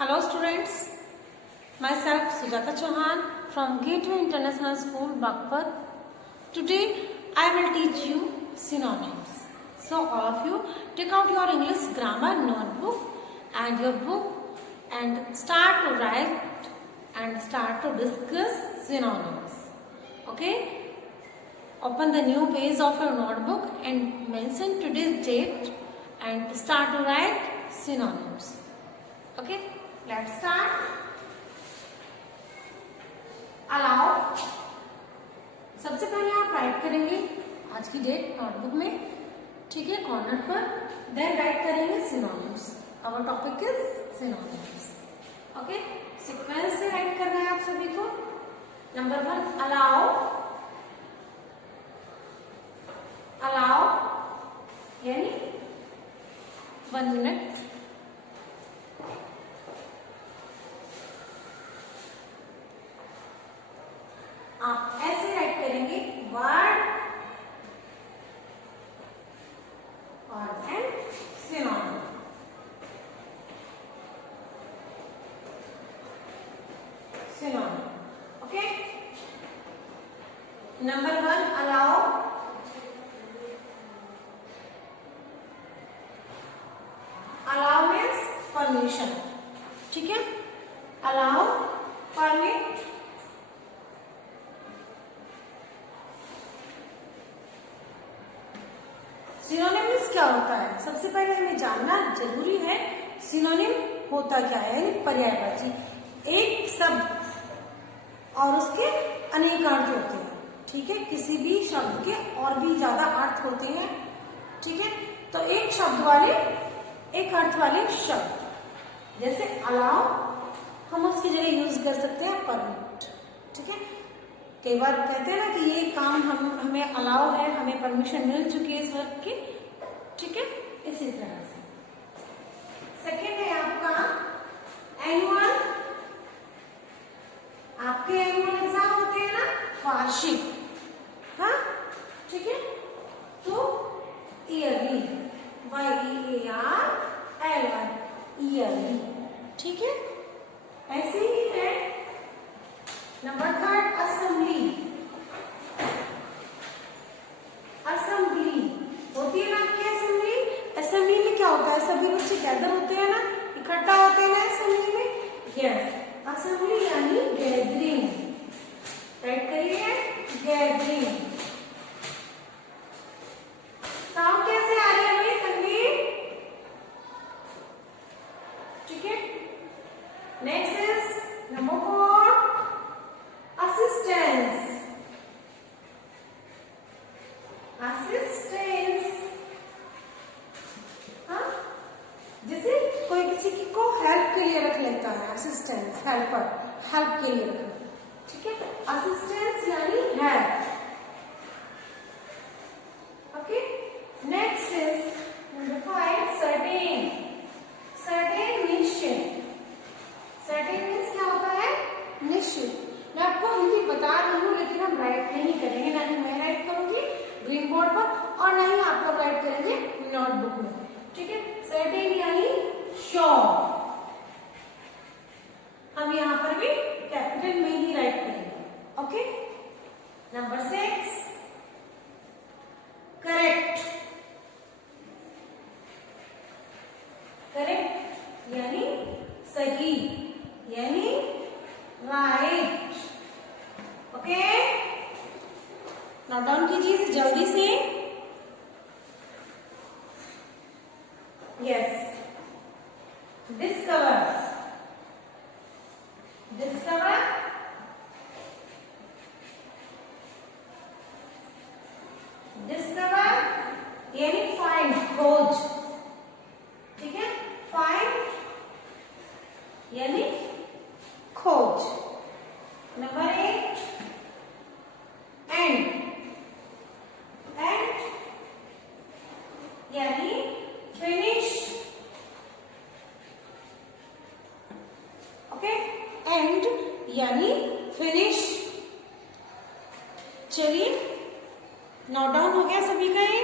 Hello students, myself Sujata Chauhan from Gateway International School, Bagpat. Today I will teach you synonyms. So all of you take out your English grammar notebook and your book and start to write and start to discuss synonyms. Okay? Open the new page of your notebook and mention today's date and start to write synonyms. Okay? Let's start. Allow. सबसे पहले आप right करेंगे आज की date notebook में, ठीक है, corner पर. देन राइट करेंगे synonyms. Our topic is synonyms. Okay, sequence से राइट करना है आप सभी को. Number 1 allow. अलाउ यानी 1 मिनट. आप ऐसे राइट करेंगे वर्ड और then synonym. Synonym. Okay. Number 1 allow. Allow means permission. ठीक है. Allow, permit. सिनोनिम्स क्या होता है? सबसे पहले हमें जानना जरूरी है सिनोनिम होता क्या है. यानी पर्यायवाची, एक शब्द और उसके अनेक अर्थ होते हैं. ठीक है, किसी भी शब्द के और भी ज्यादा अर्थ होते हैं. ठीक है, तो एक शब्द वाले, एक अर्थ वाले शब्द जैसे अलाउ, हम उसकी जगह यूज कर सकते हैं परमिट. ठीक है, कई बार कहते हैं ना कि ये काम हमें अलाउ है, हमें परमिशन मिल चुकी है इस वर्क की. ठीक है, इसी तरह से. सेकेंड है आपका एनुअल. आपके एनुअल एग्जाम होते हैं ना, वार्षिक. हाँ, ठीक है. तो ईयरली, YEARLY, ईयरली. ठीक है, ऐसे ही है. Number 3 assembly. असेंबली होती है ना आपकी असेंबली. असेंबली में क्या होता है? सभी बच्चे गैदर होते हैं ना, इकट्ठा होते हैं ना असेंबली में. यस, असेंबली यानी गैदरिंग. राइट करिए, गैदरिंग. साउंड कैसे आ रही है भाई तनवीर? ठीक है. Next is number 4 assistance. Assistance, हाँ, जैसे कोई किसी की को हेल्प के लिए रख लेता है. असिस्टेंस, हेल्पर, हेल्प के लिए रखना. ठीक है, असिस्टेंस यानी help. Okay. Next is number 5 certain. Certain निश्चित. सर्टेन मीन्स क्या होता है? निश्चित. मैं आपको हिंदी बता रही हूँ लेकिन हम राइट नहीं करेंगे. ना ही मैं राइट करूंगी ग्रीन बोर्ड पर और ना ही आप लोग राइट करेंगे नोटबुक में. ठीक है, सर्टेन यानी श्योर. हम यहाँ पर भी कैपिटल में ही राइट करेंगे. ओके. Number 6 correct. करेक्ट यानी सही, यानी राइट. ओके, नोट डाउन कीजिए जल्दी से. Yes, discover. डिस्कवर, डिस्कवर यानी फाइंड, खोज. ठीक है, फाइंड यानी खोज. Number 8 and. एंड यानी फिनिश. ओके, एंड यानी फिनिश. चलिए, नोट डाउन हो गया सभी का ये?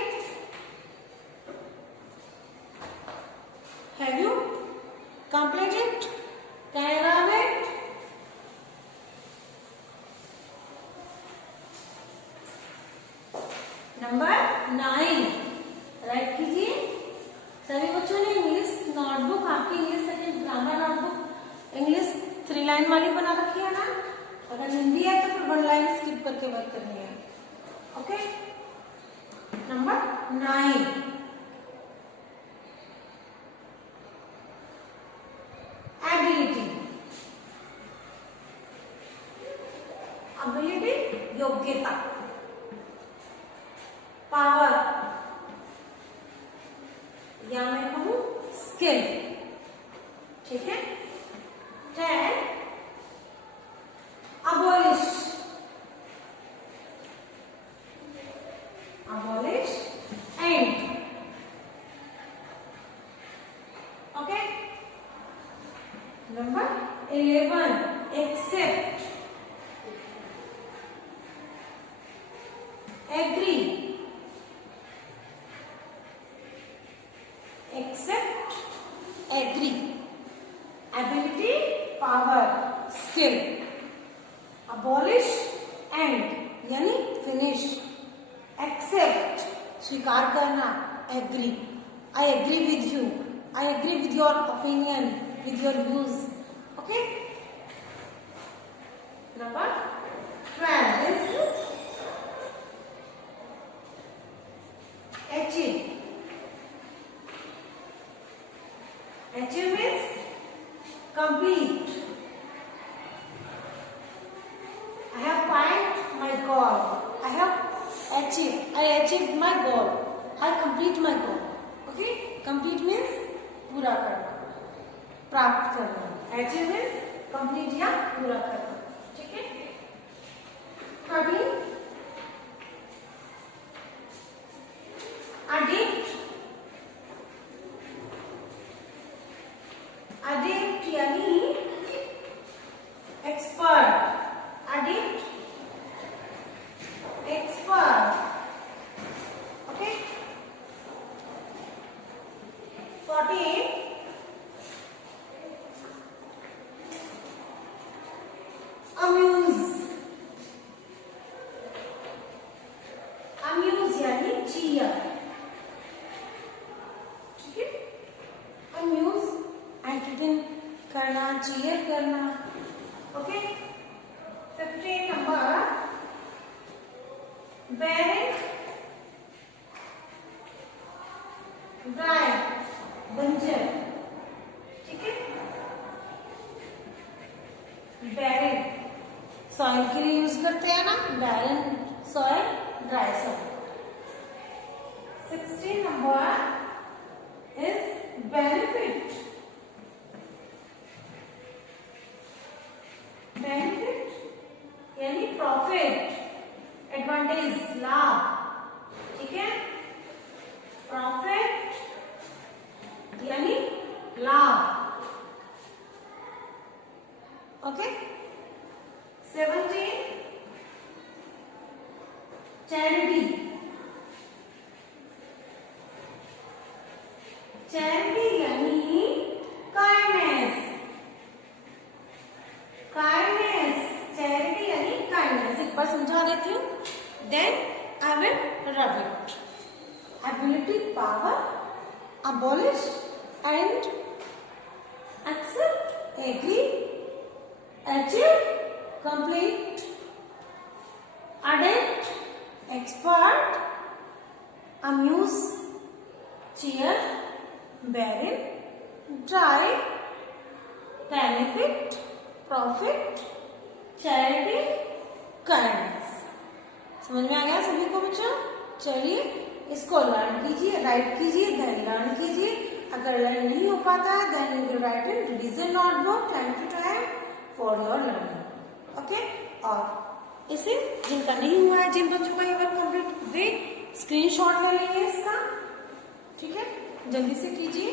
Have you completed? 9 राइट कीजिए। सभी बच्चों ने इंग्लिश नोटबुक, आपकी English second grammar notebook English 3 line वाली बना रखी है ना। अगर हिंदी है तो फिर 1 लाइन स्किप करके वर्क करनी है। Okay, number 9 ability. एबिलिटी योग्यता, पावर या मैं कहूं स्किल, ठीक है। 10 abolish, abolish end, okay। number 11 accept, agree, accept, agree, ability, power, skill, abolish end यानी फिनिश, एक्सेप्ट स्वीकार करना, agree I agree with you, I agree with your opinion, with your views, okay. Number 12 is achieve, achieve means complete, I have find my goal, I have achieved, I achieved my goal, I complete my goal, okay। complete means पूरा करना, प्राप्त करना, achieve means complete या पूरा करना, ठीक है। 13 addict, addict यानी expert, addict expert, okay। 14 amuse, amuse यानी cheer, ठीक है। amuse entertain करना, cheer करना, ओके। 15 नंबर बेरिंग, ड्राई, बंजर, ठीक है। बेरिंग सॉइल के लिए यूज करते हैं ना, barren soil, dry soil. 16 number is benefit, benefit यानी प्रॉफिट, एडवांटेज, लाभ, ठीक है। प्रॉफिट यानी लाभ, ओके। 17 चैरिटी, चैरिटी यानी काइंडनेस, काइंडनेस, चैरिटी यानी काइंडनेस। एक बार समझा देती हूँ, then I will rub it. Ability, power, abolish and accept, agree, achieve, complete, addict, expert, amuse, cheer, barren, dry, benefit, profit, charity, kindness। समझ में आ गया सभी को बच्चों? चलिए इसको लर्न कीजिए, राइट कीजिए, देन लर्न कीजिए। अगर लर्न नहीं हो पाता है then you write in revision notebook time to time for your learning, okay. और इसे जिनका नहीं हुआ है, जिन बच्चों का ये वर्क कंप्लीट, वे स्क्रीनशॉट ले लेंगे इसका, ठीक है। जल्दी से कीजिए।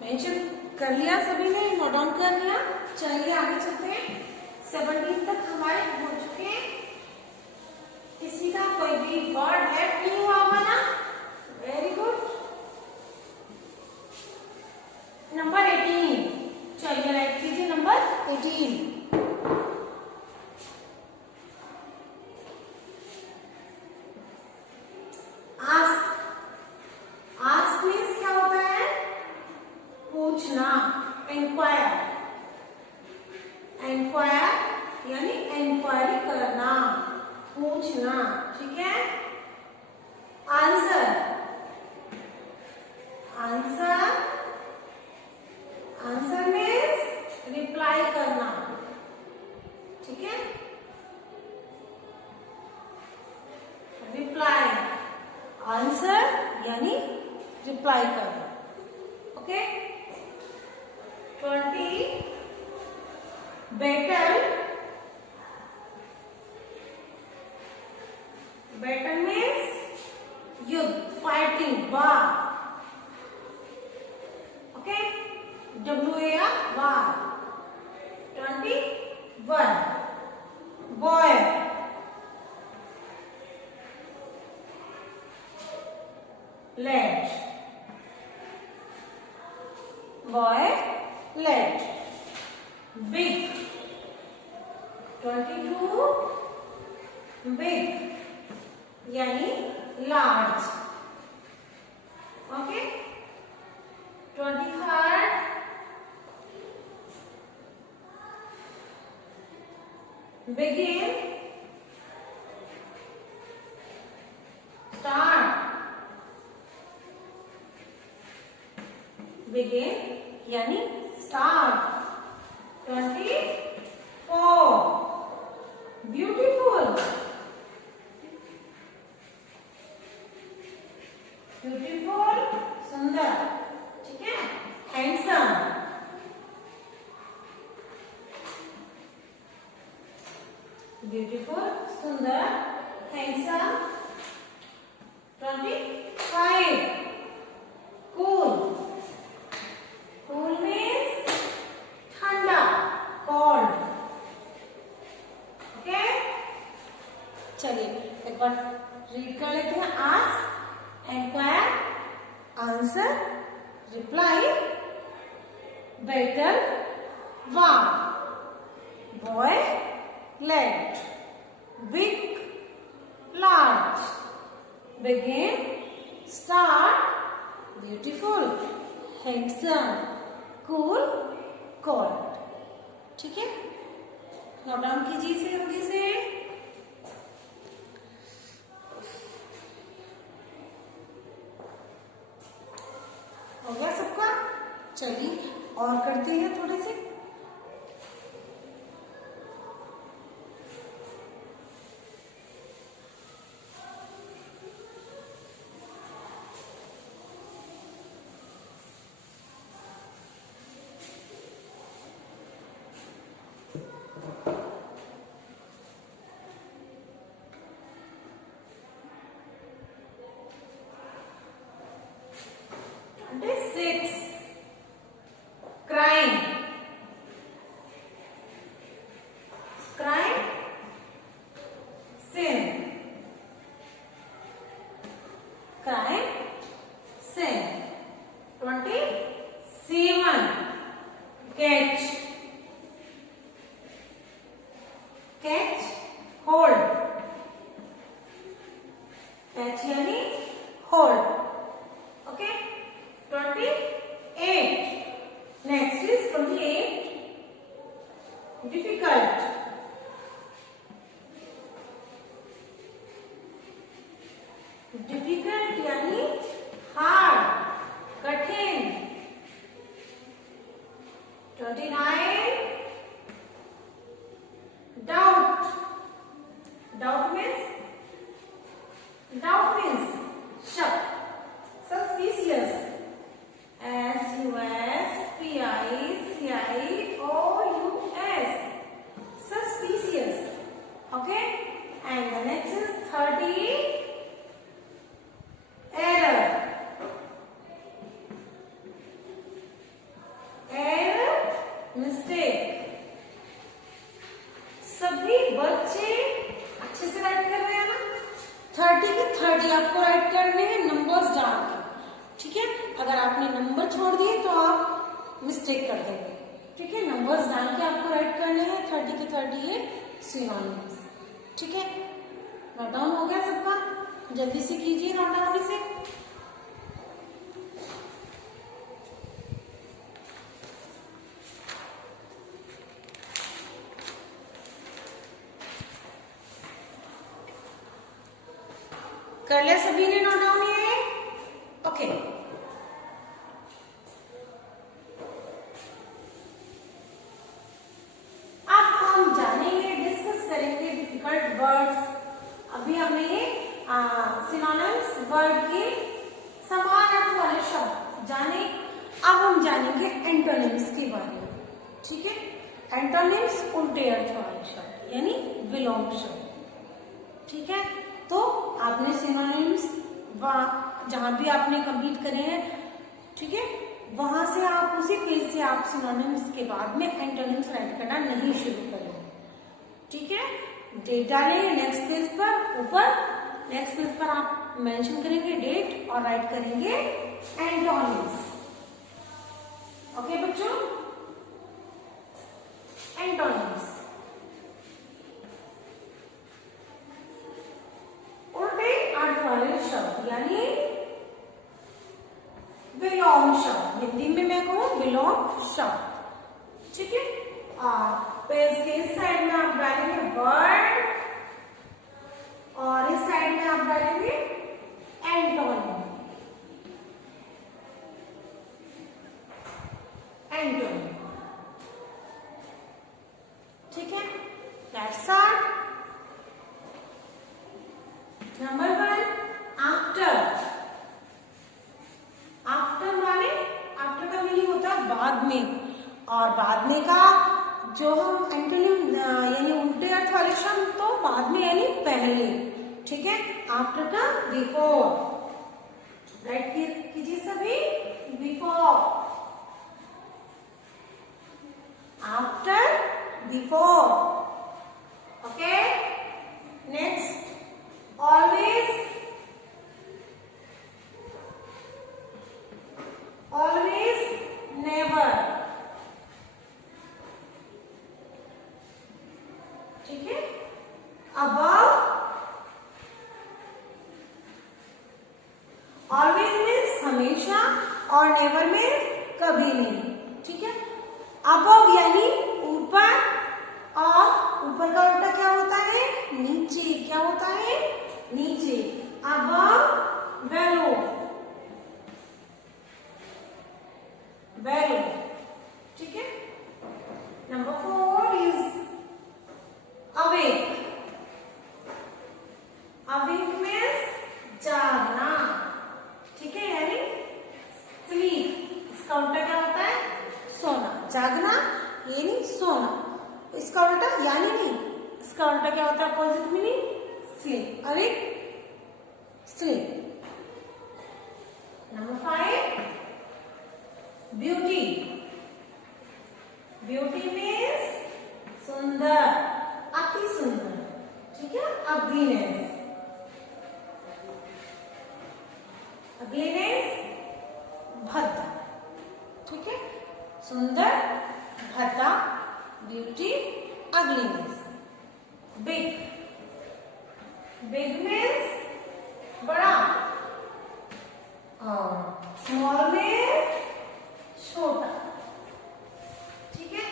मेंशन कर लिया सभी ने, नोट डाउन कर लिया। चलिए आगे चलते हैं। 17 तक हमारे हो चुके हैं। किसी का कोई भी वर्ड ऐड नहीं हुआ होगा ना? Very good. इंक्वायरी करना, पूछना, ठीक है। Answer, answer, answer means reply करना, ठीक है। रिप्लाई, आंसर यानी रिप्लाई करना, ओके। 20 बैटल, बैटल मीन्स युद्ध, fighting, war, okay. WAR, war. 21 boy, let, boy late. Big, 22 big यानी large, okay. 23 begin, start, begin यानी start। 24 beautiful, beautiful सुंदर, ठीक है। handsome, beautiful सुंदर, handsome। 25 cool, cool means ठंडा, cold, ओके। चलिए एक बार रीड कर लेते हैं। Ask, enquire, answer, reply, battle, war, boy late, big large, begin, start, beautiful, handsome, cool, cold, ठीक है। नोट डाउन कीजिए इसे जल्दी से। हो गया सबका? चलिए और करते हैं थोड़े से। Six, crime, crime, sin, crime, sin। 27 catch, catch, hold, catch यानी hold, okay. 28 next is 28 difficult, difficult यानी hard, कठिन। 29 doubt, doubt means शक, suspicious, suspicious, suspicious, okay। And the next is 30 error, error mistake। सभी बच्चे अच्छे से right कर रहे हैं ना। 30 के 30 आपको राइट करने हैं नंबर्स डाल के, ठीक है। अगर आपने नंबर छोड़ दिए तो आप मिस्टेक कर देंगे, ठीक है। नंबर्स डाल के आपको राइट करने हैं 30 के 30 ये सिनोनिम्स, ठीक है। नोट डाउन हो गया सबका? जल्दी से कीजिए नोट डाउन इसे। कर लिया सभी ने नोट डाउन ये? ओके। अब हम जानेंगे, डिस्कस करेंगे डिफिकल्ट वर्ड्स। अभी हमने ये सिनोनिम्स वर्ड के समान अर्थ वाले शब्द जाने। अब हम जानेंगे एंटोनिम्स के बारे में। ठीक है, एंटोनिम्स उल्टे अर्थ वाले शब्द यानी विलोम शब्द। ठीक है, तो आपने सिनोनिम्स जहां भी आपने कंप्लीट करे हैं, ठीक है, वहां से आप उसी पेज से आप सिनोनिम्स के बाद में एंटोनिम्स राइट करना नहीं शुरू करेंगे। ठीक है, डेट डालेंगे नेक्स्ट पेज पर, ऊपर नेक्स्ट पेज पर आप मेंशन करेंगे डेट और राइट करेंगे एंटोनिम्स। ओके बच्चों, एंटोनिम्स उल्टे अर्थ वाले शब्द यानी विलोम शब्द। हिंदी में मैं कहूं विलोम शब्द। ठीक है, पेज के इस साइड में आप डालेंगे वर्ड और इस साइड में आप डालेंगे एंटोनिम। एंटोनिम, ठीक है, that's all. Number 1 after. After माने आफ्टर का मीनिंग होता है बाद में, और बाद में का जो हम एंटोनिम यानी उल्टे अर्थ वाले शब्द तो बाद में यानी पहले। ठीक है, आफ्टर का बिफोर, राइट कीजिए सभी, before, after, before. Okay, next always, always, never. ठीक है, अबव, ऑलवेज मीन्स हमेशा और नेवर मीन्स कभी नहीं। ठीक है, अबव यानी ऊपर, और ऊपर का उल्टा क्या होता है? नीचे। क्या होता है? नीचे। अबव, बेलो, बेलो। ठीक है, number 4 is awake. Awake means जागना। ठीक है, यानी स्लीप। इसका उल्टा क्या होता है? सोना। जागना यानी सोना, इसका उल्टा यानी नहीं, इसका उल्टा क्या होता है? Opposite meaning sleep. Awake, sleep. Number 5 beauty. Beauty means सुंदर, अति सुंदर। ठीक है, अग्लीनेस, अग्लीनेस, भद्दा। ठीक है, सुंदर, भद्दा, beauty, ugliness. Big, big means बड़ा, और स्मॉल मीन्स छोटा। ठीक है,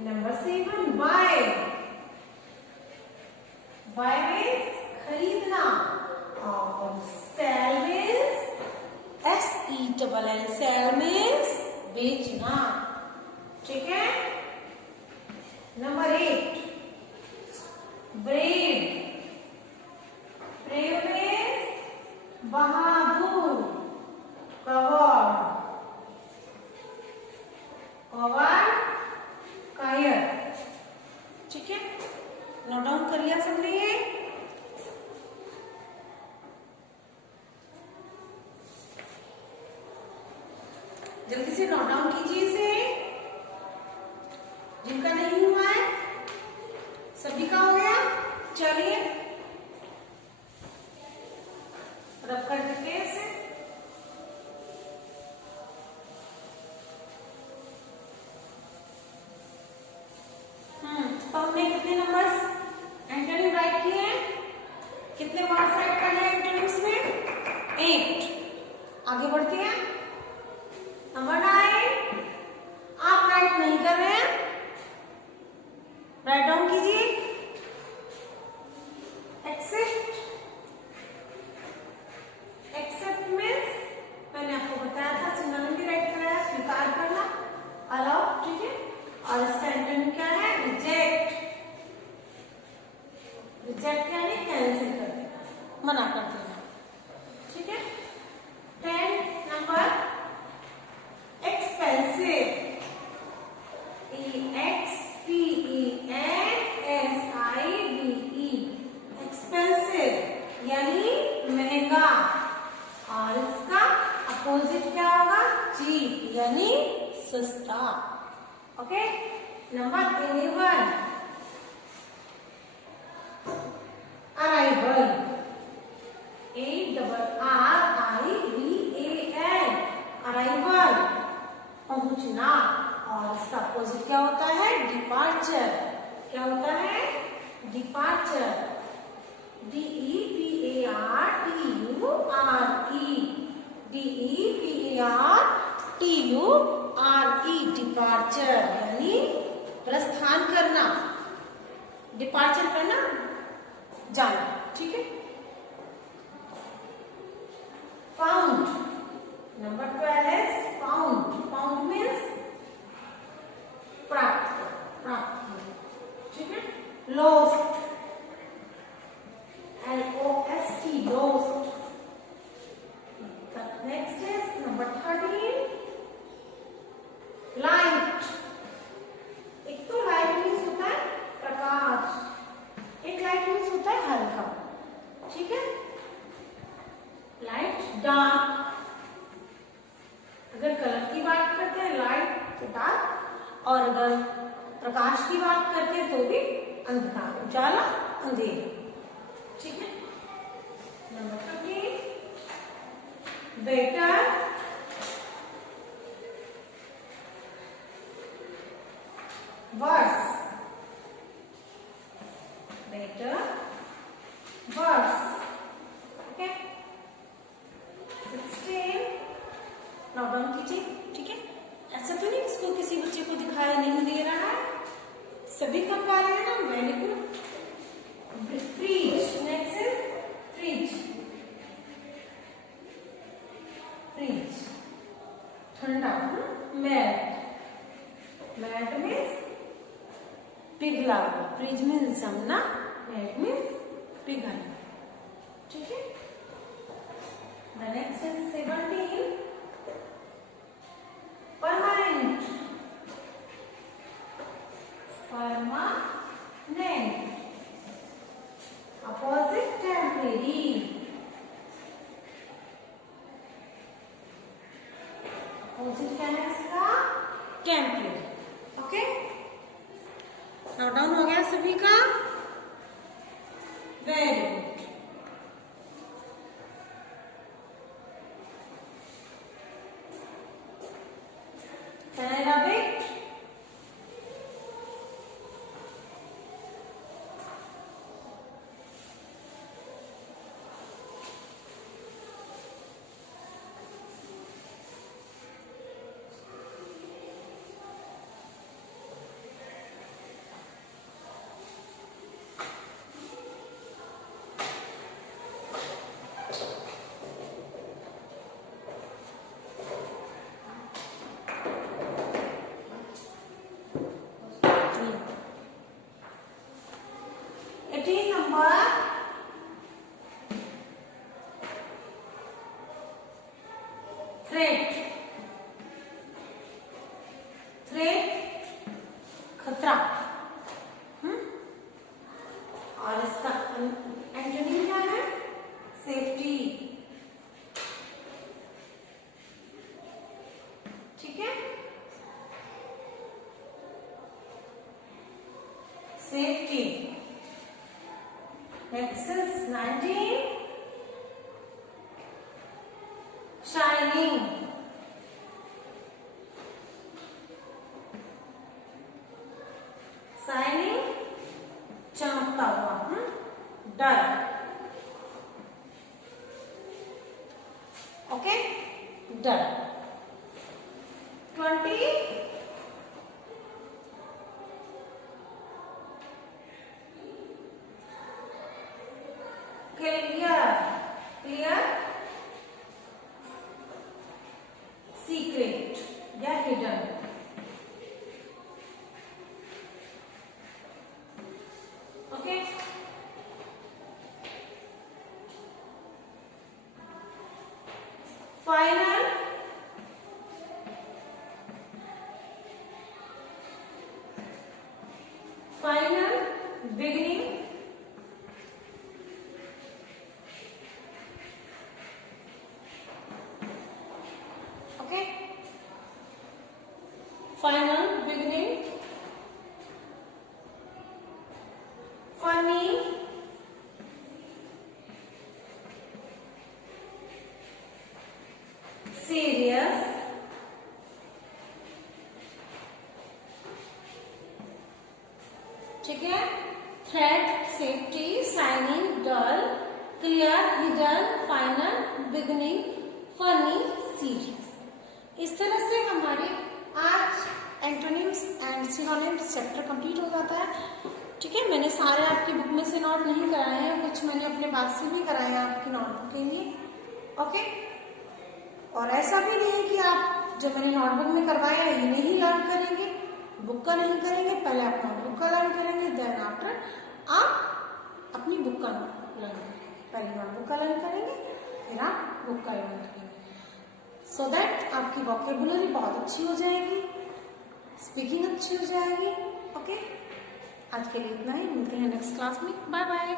नंबर 7 बाय। बाय मीन्स खरीदना, और sell means SELL, sell means बेचना। ठीक है, नंबर 8 ब्रेव। ब्रेव मीन्स बहादुर, कवर्ड, कवर्ड, कायर। ठीक है, नोट डाउन कर लिया सबने ये? जल्दी से नोट डाउन कीजिए इसे, जिनका नहीं हुआ है। सभी का हो गया? चलिए रब कर देते हैं इसे। तो हमने कितने नंबर्स एंटोनिम राइट किए हैं? कितने वर्ड्स राइट कर लिए एंटोनिम्स में? 8। आगे बढ़ते हैं। नंबर 9 आप राइट नहीं कर रहे हैं, राइट डाउन कीजिए। एक्सेप्ट, रिजेक्ट यानी कैंसिल कर देना, मना कर देना, ठीक है। 10 नंबर एक्सपेंसिव, EXPENSIVE, एक्सपेंसिव यानी महंगा, और इसका अपोजिट क्या होगा, चीप यानी सस्ता। Okay, number 11 arrival, ARRIVAL, arrival पहुंचना, और इसका अपोजिट क्या होता है, डिपार्चर। क्या होता है, डिपार्चर, DEPARTURE, DEPARTURE, डिपार्चर यानी प्रस्थान करना, डिपार्चर करना, जाना, ठीक है। फाउंड, नंबर 12 है फाउंड। फाउंड मीन्स प्राप्त, प्राप्त, ठीक है। Lost, LOST, lost. Next is number 13 light. एक तो लाइट मीन्स होता है प्रकाश, एक लाइट मीन्स होता है हल्का, ठीक है। लाइट डार्क, अगर कलर की बात करते हैं लाइट तो डार्क, और अगर प्रकाश की बात करते हैं तो भी अंधकार, उजाला, अंधेरा, ठीक है। Number 15 better, worse, better, worse, okay. 16 note down कीजिए, ठीक है। ऐसा तो नहीं इसको किसी बच्चे को दिखाई नहीं दे रहा है, सभी कर पा रहे हैं ना, very good. Fridge, next is fridge, fridge ठंडा, मैट, मैट मीन्स पिघला हुआ, फ्रिज मीन्स जमना, मैट मीन्स पिघलना, ठीक है। The next is 17 permanent, permanent, opposite temporary, opposite क्या है इसका, temporary, ओके। नोट डाउन हो गया सभी का, very good. Can I rub it? Threat, threat खतरा, और इसका एंटोनिम क्या है, सेफ्टी, ठीक है। Safety. Next is 19 shining, shining चमकता हुआ, dull, okay, dull. 20 clear, clear, secret या hidden, okay. Threat, safety, shining, dull, clear, hidden, final, beginning, funny, serious. इस तरह से हमारे आज antonyms and synonyms chapter complete हो जाता है। ठीक है, मैंने सारे आपकी बुक में से नोट नहीं कराए हैं, कुछ मैंने अपने पास से भी कराए हैं आपकी नोटबुक के लिए। ओके, और ऐसा भी नहीं है कि आप जो मैंने नोटबुक में करवाया है इन्हें ही लर्न करेंगे, बुक का नहीं करेंगे। पहले आप नोटबुक का लर्न करेंगे, देन आफ्टर आप अपनी बुक का लर्न करेंगे। पहले नोटबुक का लर्न करेंगे, फिर आप बुक का लर्न करेंगे, सो दैट आपकी वोकेबुलरी बहुत अच्छी हो जाएगी, स्पीकिंग अच्छी हो जाएगी। ओके, आज के लिए इतना ही, मिलते हैं नेक्स्ट क्लास में। Bye bye.